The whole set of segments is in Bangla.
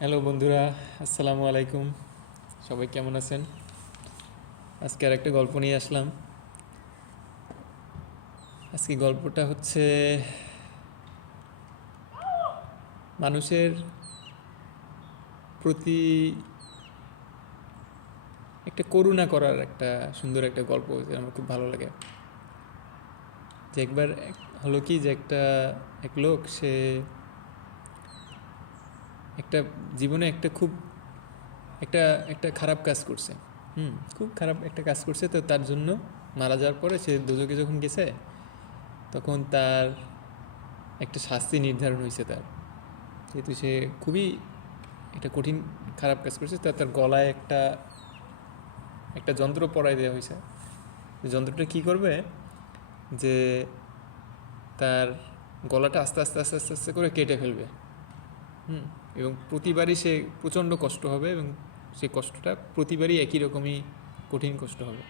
হ্যালো বন্ধুরা, আসসালামু আলাইকুম। সবাই কেমন আছেন? আজকে আর একটা গল্প নিয়ে আসলাম। আজকে গল্পটা হচ্ছে মানুষের প্রতি একটা করুণা করার একটা সুন্দর একটা গল্প, যেটা আমার খুব ভালো লাগে। যে একবার হলো কি, যে এক লোক, সে একটা জীবনে একটা খুব একটা একটা খারাপ কাজ করছে। খুব খারাপ একটা কাজ করছে, তো তার জন্য মারা যাওয়ার পরে সে দোজখে যখন গেছে, তখন তার একটা শাস্তি নির্ধারণ হয়েছে। তার যেহেতু সে খুবই একটা কঠিন খারাপ কাজ করছে, তার গলায় একটা একটা যন্ত্র পরাই দেওয়া হয়েছে। যন্ত্রটা কি করবে, যে তার গলাটা আস্তে আস্তে আস্তে আস্তে আস্তে করে কেটে ফেলবে। হুম এবং প্রতিবারই সে প্রচণ্ড কষ্ট হবে, এবং সেই কষ্টটা প্রতিবারই একই রকমই কঠিন কষ্ট হবে।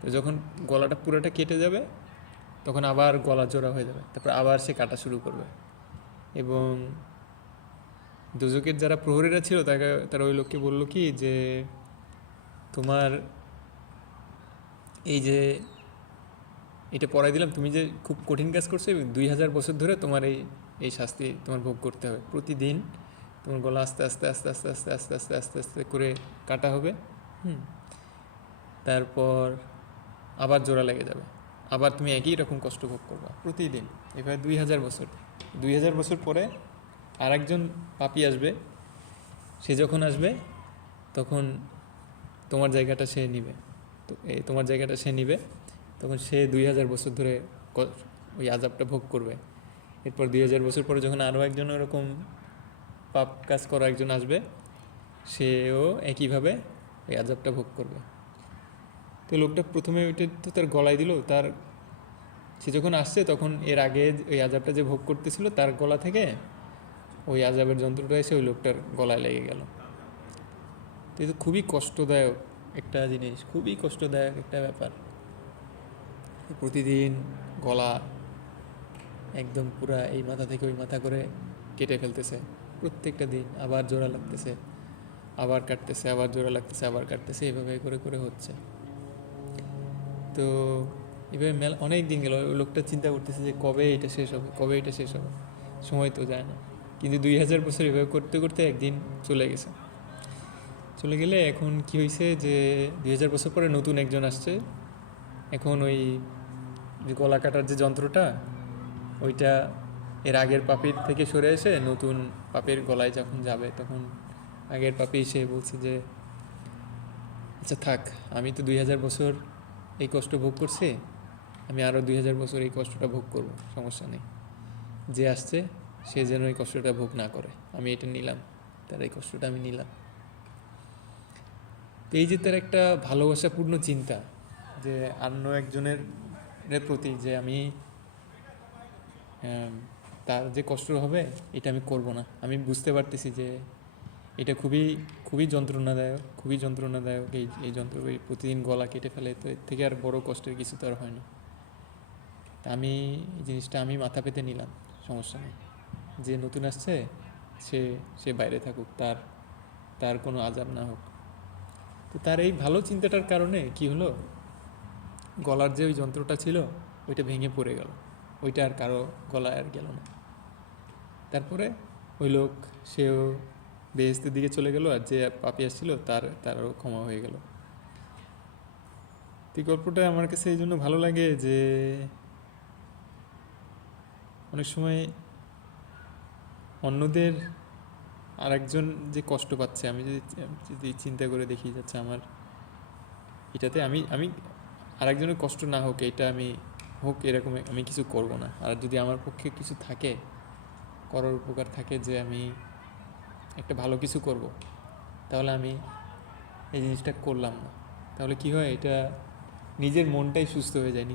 তো যখন গলাটা পুরোটা কেটে যাবে, তখন আবার গলা জোড়া হয়ে যাবে, তারপর আবার সে কাটা শুরু করবে। এবং দোজকের যারা প্রহরীরা ছিল, তারা ওই লোককে বললো কি, যে তোমার এই যে এটা পড়াই দিলাম, তুমি যে খুব কঠিন কাজ করছো, 2000 বছর ধরে তোমার এই এই শাস্তি তোমার ভোগ করতে হবে। প্রতিদিন তোমার গলা আস্তে আস্তে আস্তে আস্তে আস্তে আস্তে আস্তে আস্তে আস্তে করে কাটা হবে। হুম তারপর আবার জোড়া লেগে যাবে, আবার তুমি একই রকম কষ্ট ভোগ করবা প্রতিদিন, এভাবে 2000 বছর। 2000 বছর পরে আর একজন পাপী আসবে। সে যখন আসবে, তখন তোমার জায়গাটা সে নিবে। তো এই তোমার জায়গাটা সে নিবে, তখন সে 2000 বছর ধরে ওই আজাবটা ভোগ করবে। এরপর 2000 বছর পরে যখন আরও একজন ওরকম পাপ কাজ করা একজন আসবে, সেও একইভাবে ওই আজাবটা ভোগ করবে। তো লোকটা প্রথমে ওইটা তো তার গলায় দিল। সে যখন আসছে, তখন এর আগে ওই আজাবটা যে ভোগ করতেছিল, তার গলা থেকে ওই আজাবের যন্ত্রটা এসে ওই লোকটার গলায় লেগে গেল। তো এটা খুবই কষ্টদায়ক একটা জিনিস, খুবই কষ্টদায়ক একটা ব্যাপার। প্রতিদিন গলা একদম পুরা এই মাথা থেকে ওই মাথা করে কেটে ফেলতেছে, প্রত্যেকটা দিন আবার জোড়া লাগতেছে, আবার কাটতেছে, আবার জোড়া লাগতেছে, আবার কাটতেছে, এভাবে করে করে হচ্ছে। তো এভাবে অনেক দিন গেল। ওই লোকটা চিন্তা করতেছে যে কবে এটা শেষ হবে, কবে এটা শেষ হবে। সময় তো যায় না। কিন্তু 2000 বছর এভাবে করতে করতে একদিন চলে গেছে। চলে গেলে এখন কি হয়েছে, যে 2000 বছর পরে নতুন একজন আসছে। এখন ওই যে গলা কাটার যে যন্ত্রটা, ওইটা এর আগের পাপির থেকে সরে এসে নতুন পাপির গলায় যখন যাবে, তখন আগের পাপি এসে বলছে যে আচ্ছা থাক, আমি তো 2000 বছর এই কষ্ট ভোগ করছি, আমি আরও 2000 বছর এই কষ্টটা ভোগ করব, সমস্যা নেই। যে আসছে সে যেন এই কষ্টটা ভোগ না করে, আমি এটা নিলাম, তার এই কষ্টটা আমি নিলাম। তো এই যে তার একটা ভালোবাসাপূর্ণ চিন্তা, যে অন্য একজনের প্রতি, যে আমি তার যে কষ্ট হবে এটা আমি করব না। আমি বুঝতে পারতেছি যে এটা খুবই খুবই যন্ত্রণাদায়ক, খুবই যন্ত্রণাদায়ক। এই যন্ত্র প্রতিদিন গলা কেটে ফেলে, তো এর থেকে আর বড় কষ্টের কিছু তো আর হয় না। তা আমি এই জিনিসটা আমি মাথা পেতে নিলাম, সমস্যা নেই। যে নতুন আসছে, সে সে বাইরে থাকুক, তার তার কোনো আজাব না হোক। তো তার এই ভালো চিন্তাটার কারণে কি হলো, গলার যে ওই যন্ত্রটা ছিল ওইটা ভেঙে পড়ে গেল, ওইটা আর কারো গলায় আর গেল না। তারপরে ওই লোক, সেও বেহেস্তের দিকে চলে গেল, আর যে পাপি আসছিল তারও ক্ষমা হয়ে গেল। তো এই গল্পটা আমার কাছে এই জন্য ভালো লাগে, যে অনেক সময় অন্যদের, আর একজন যে কষ্ট পাচ্ছে, আমি যদি চিন্তা করে দেখি যাচ্ছে আমার এটাতে আমি আমি আরেকজনের কষ্ট না হোক, এটা আমি হোক, এরকম আমি কিছু করব না। আর যদি আমার পক্ষে কিছু থাকে, করার উপকার থাকে, যে আমি একটা ভালো কিছু করব, তাহলে আমি এই জিনিসটা করলাম না। তাহলে কি হয়, এটা নিজের মনটাই সুস্থ হয়ে যায়,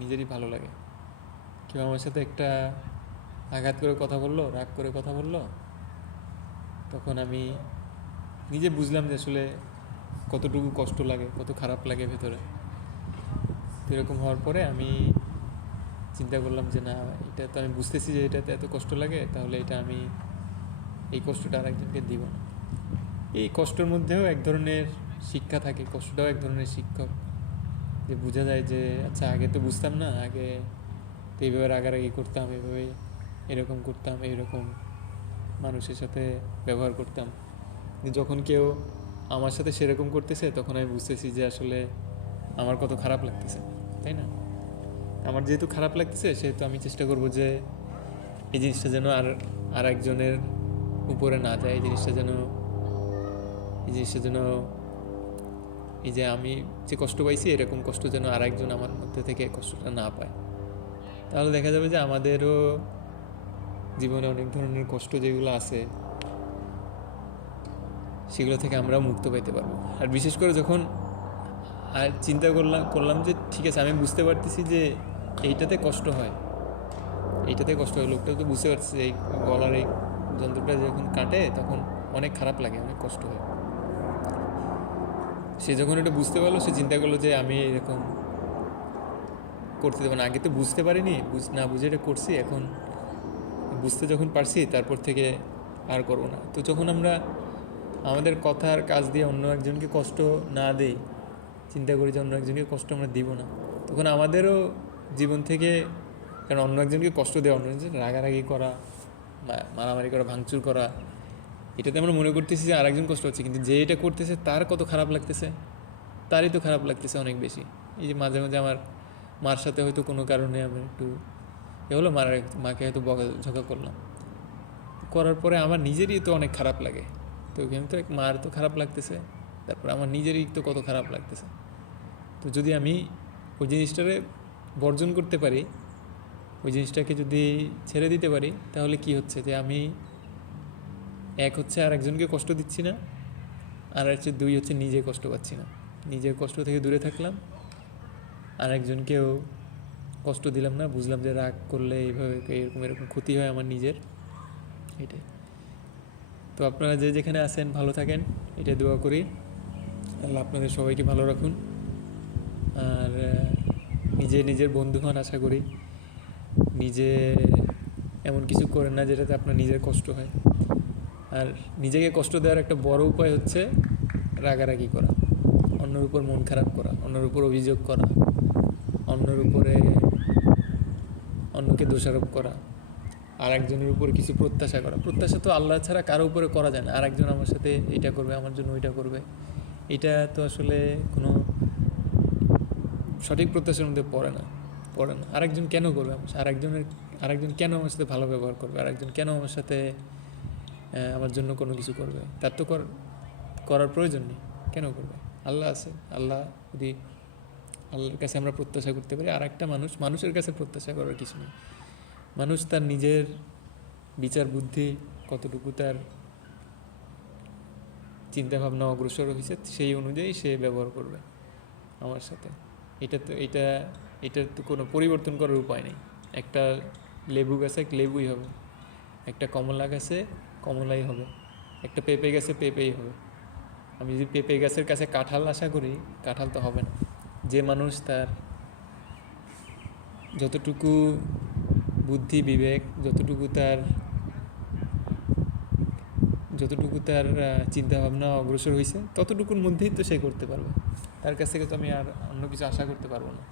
নিজেরই ভালো লাগে। কেউ আমার সাথে একটা আঘাত করে কথা বললো, রাগ করে কথা বললো, তখন আমি নিজে বুঝলাম যে আসলে কতটুকু কষ্ট লাগে, কত খারাপ লাগে ভেতরে। তো এরকম হওয়ার পরে আমি চিন্তা করলাম যে না, এটা তো আমি বুঝতেছি যে এটাতে এত কষ্ট লাগে, তাহলে এটা আমি এই কষ্টটা আরেকজনকে দিব না। এই কষ্টের মধ্যেও এক ধরনের শিক্ষা থাকে, কষ্টটাও এক ধরনের শিক্ষক, যে বোঝা যায় যে আচ্ছা আগে তো বুঝতাম না, আগে তো এইভাবে রাগারাগি করতাম, এভাবে এরকম করতাম, এইরকম মানুষের সাথে ব্যবহার করতাম। যখন কেউ আমার সাথে সেরকম করতেছে তখন আমি বুঝতেছি যে আসলে আমার কত খারাপ লাগতেছে, তাই না? আমার যেহেতু খারাপ লাগতেছে সেহেতু আমি চেষ্টা করব যে এই জিনিসটা যেন আর একজনের উপরে না যায়, এই জিনিসটা যেন এই যে আমি যে কষ্ট পাইছি এরকম কষ্ট যেন আর একজন আমার মধ্যে থেকে কষ্টটা না পায়। তাহলে দেখা যাবে যে আমাদেরও জীবনে অনেক ধরনের কষ্ট যেগুলো আছে সেগুলো থেকে আমরাও মুক্ত পাইতে পারবো। আর বিশেষ করে যখন চিন্তা করলাম যে ঠিক আছে, আমি বুঝতে পারতেছি যে এইটাতে কষ্ট হয়, লোকটা তো বুঝতে পারছে এই গলার এই যন্ত্রটা যখন কাটে তখন অনেক খারাপ লাগে, অনেক কষ্ট হয়। সে যখন এটা বুঝতে পারলো, সে চিন্তা করলো যে আমি এরকম করতে দেবো না। আগে তো বুঝতে পারিনি, না বুঝে এটা করছি, এখন বুঝতে যখন পারছি তারপর থেকে আর করবো না। তো যখন আমরা আমাদের কথার কাজ দিয়ে অন্য একজনকে কষ্ট না দেই, চিন্তা করি যে অন্য একজনকে কষ্ট আমরা দিব না, তখন আমাদেরও জীবন থেকে, কারণ অন্য একজনকে কষ্ট দেওয়া, অন্য একজন রাগারাগি করা, মারামারি করা, ভাঙচুর করা, এটাতে আমরা মনে করতেছি যে আরেকজন কষ্ট হচ্ছে, কিন্তু যে এটা করতেছে তার কত খারাপ লাগতেছে, তারই তো খারাপ লাগতেছে অনেক বেশি। এই যে মাঝে মাঝে আমার মার সাথে হয়তো কোনো কারণে আমি একটু হলো, মাকে হয়তো বকাঝকা করলাম, করার পরে আমার নিজেরই তো অনেক খারাপ লাগে। তো ওখানে তো মার তো খারাপ লাগতেছে, তারপর আমার নিজেরই তো কত খারাপ লাগতেছে। তো যদি আমি ওই জিনিসটারে বর্জন করতে পারি, ওই জিনিসটাকে যদি ছেড়ে দিতে পারি, তাহলে কি হচ্ছে যে আমি এক হচ্ছে আর একজনকে কষ্ট দিচ্ছি না, আর হচ্ছে দুই হচ্ছে নিজে কষ্ট পাচ্ছি না, নিজের কষ্ট থেকে দূরে থাকলাম, আর একজনকেও কষ্ট দিলাম না। বুঝলাম যে রাগ করলে এইভাবে এরকম ক্ষতি হয় আমার নিজের, এটাই। তো আপনারা যে যেখানে আছেন ভালো থাকেন, এটা দোয়া করি। আল্লাহ আপনাদের সবাইকে ভালো রাখুন। আর নিজের বন্ধু হন, আশা করি নিজে এমন কিছু করেন না যেটাতে আপনার নিজের কষ্ট হয়। আর নিজেকে কষ্ট দেওয়ার একটা বড় উপায় হচ্ছে রাগারাগি করা, অন্যের উপর মন খারাপ করা, অন্যের উপর অভিযোগ করা, অন্যের উপরে অন্যকে দোষারোপ করা, আর একজনের উপর কিছু প্রত্যাশা করা। প্রত্যাশা তো আল্লাহ ছাড়া কারো উপরে করা যায় না। আর একজন আমার সাথে এটা করবে, আমার জন্য ওইটা করবে, এটা তো আসলে কোনো সঠিক প্রত্যাশার মধ্যে পড়ে না। আরেকজন কেন করবে আমার সাথে, আরেকজন কেন আমার সাথে ভালো ব্যবহার করবে, আরেকজন কেন আমার সাথে আমার জন্য কোনো কিছু করবে, তার তো করার প্রয়োজন নেই, কেন করবে? আল্লাহ আছে। আল্লাহর কাছে আমরা প্রত্যাশা করতে পারি। আর একটা মানুষের কাছে প্রত্যাশা করার কিছু নেই। মানুষ তার নিজের বিচার বুদ্ধি কতটুকু, তার চিন্তাভাবনা অগ্রসর হয়েছে, সেই অনুযায়ী সে ব্যবহার করবে আমার সাথে। এটার তো কোনো পরিবর্তন করার উপায় নেই। একটা লেবু গাছে লেবুই হবে, একটা কমলা গাছে কমলাই হবে, একটা পেঁপে গাছে পেঁপেই হবে। আমি যদি পেঁপে গাছের কাছে কাঁঠাল আশা করি, কাঁঠাল তো হবে না। যে মানুষ তার যতটুকু বুদ্ধি বিবেক, যতটুকু তার চিন্তাভাবনা অগ্রসর হয়েছে, ততটুকুর মধ্যেই তো সে করতে পারবে। তার কাছ থেকে তো আমি আর অন্য কিছু আশা করতে পারবো না।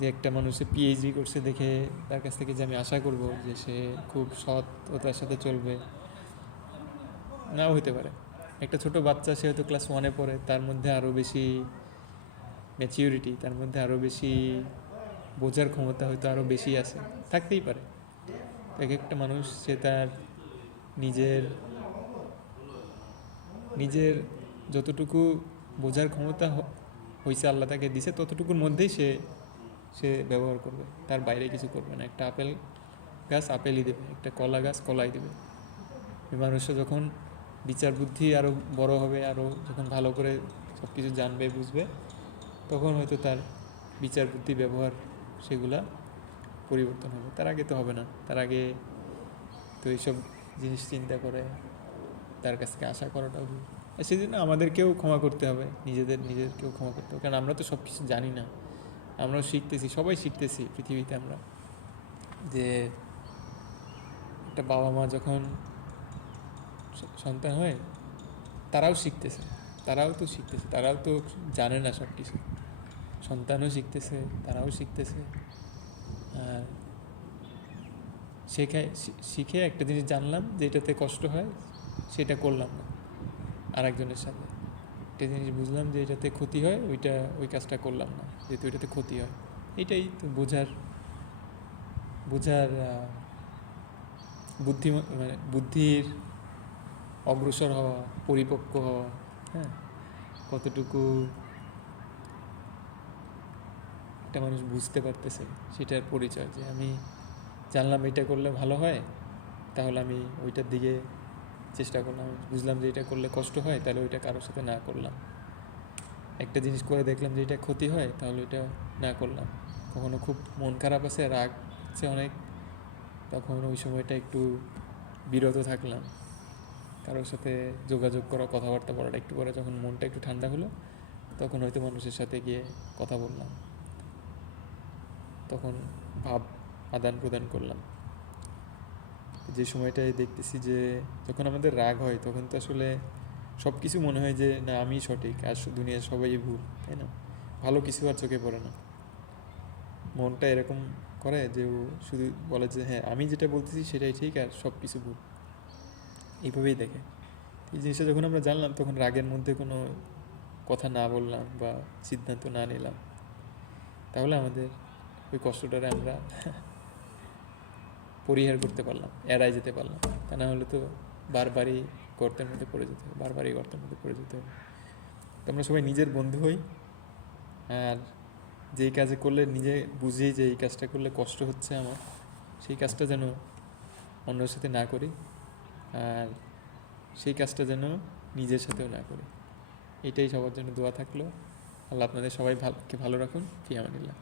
যে একটা মানুষে পিএইচডি করছে দেখে তার কাছ থেকে যে আমি আশা করব যে সে খুব সততার সাথে চলবে, নাও হতে পারে। একটা ছোট বাচ্চা, সে হয়তো ক্লাস 1-এ পড়ে, তার মধ্যে আরও বেশি ম্যাচিউরিটি, তার মধ্যে আরও বেশি বোঝার ক্ষমতা হয়তো আরও বেশি আছে, থাকতেই পারে। এক একটা মানুষ সে তার নিজের যতটুকু বোঝার ক্ষমতা হয়েছে আল্লাহ তাকে দিছে, ততটুকুর মধ্যেই সে ব্যবহার করবে, তার বাইরে কিছু করবে না। একটা আপেল গাছ আপেলই দেবে, একটা কলা গাছ কলাই দেবে। মানুষটা যখন বিচার বুদ্ধি আরও বড় হবে, আরও যখন ভালো করে সব কিছু জানবে বুঝবে, তখন হয়তো তার বিচার বুদ্ধি ব্যবহার সেগুলা পরিবর্তন হবে। তার আগে তো হবে না। তার আগে তো এইসব জিনিস চিন্তা করে তার কাছ থেকে আশা করাটাও ভুল। সেই জন্য আমাদেরকেও ক্ষমা করতে হবে, নিজেদেরকেও ক্ষমা করতে হবে, কারণ আমরা তো সব কিছু জানি না। আমরাও শিখতেছি, সবাই শিখতেছি পৃথিবীতে। আমরা যে একটা বাবা মা যখন সন্তান হয়, তারাও শিখতেছে, তারাও তো জানে না সব কিছু। সন্তানও শিখতেছে, তারাও শিখতেছে। আর শিখে একটা জিনিস জানলাম যে এটাতে কষ্ট হয়, সেটা করলাম না আরেকজনের সাথে। একটা জিনিস বুঝলাম যে এটাতে ক্ষতি হয়, ওই কাজটা করলাম না যেহেতু এটাতে ক্ষতি হয়। এটাই তো বোঝার বোঝার মানে বুদ্ধির অগ্রসর হওয়া, পরিপক্ক হওয়া। হ্যাঁ, কতটুকু একটা মানুষ বুঝতে পারতেছে সেটার পরিচয়। যে আমি জানলাম এটা করলে ভালো হয়, তাহলে আমি ওইটার দিকে চেষ্টা করলাম। বুঝলাম যে এটা করলে কষ্ট হয়, তাহলে ওইটা কারোর সাথে না করলাম। একটা জিনিস করে দেখলাম যে এটা ক্ষতি হয়, তাহলে ওইটা না করলাম। কখনো খুব মন খারাপ আছে, রাগ আছে অনেক, তখন ওই সময়টা একটু বিরত থাকলাম। কারোর সাথে যোগাযোগ করা, কথাবার্তা বলাটা একটু পরে যখন মনটা একটু ঠান্ডা হলো, তখন হয়তো মানুষের সাথে গিয়ে কথা বললাম, তখন ভাব আদান প্রদান করলাম। যে সময়টায় দেখতেছি যে যখন আমাদের রাগ হয়, তখন তো আসলে সব কিছু মনে হয় যে না আমি সঠিক, আর দুনিয়ার সবাই ভুল, তাই না? ভালো কিছু আর চোখে পড়ে না। মনটা এরকম করে যে ও শুধু বলে যে হ্যাঁ আমি যেটা বলতেছি সেটাই ঠিক, আর সব কিছু ভুল। এইভাবেই দেখে। এই জিনিসটা যখন আমরা জানলাম, তখন রাগের মধ্যে কোনো কথা না বললাম বা সিদ্ধান্ত না নিলাম, তাহলে আমাদের ওই কষ্টটারে আমরা পরিহার করতে পারলাম, এড়াই যেতে পারলাম। তা না হলে তো বারবারই গর্তের মধ্যে পড়ে যেতে হবে, বারবারই গর্তের মধ্যে পড়ে যেতে হবে। তো আমরা সবাই নিজের বন্ধু হই, আর যেই কাজে করলে নিজে বুঝি যে এই কাজটা করলে কষ্ট হচ্ছে আমার, সেই কাজটা যেন অন্যের সাথে না করি, আর সেই কাজটা যেন নিজের সাথেও না করি। এটাই সবার জন্য দোয়া থাকলো। আল্লাহ আপনাদের সবাই ভালো রাখুন। ফি আমানিল্লাহ।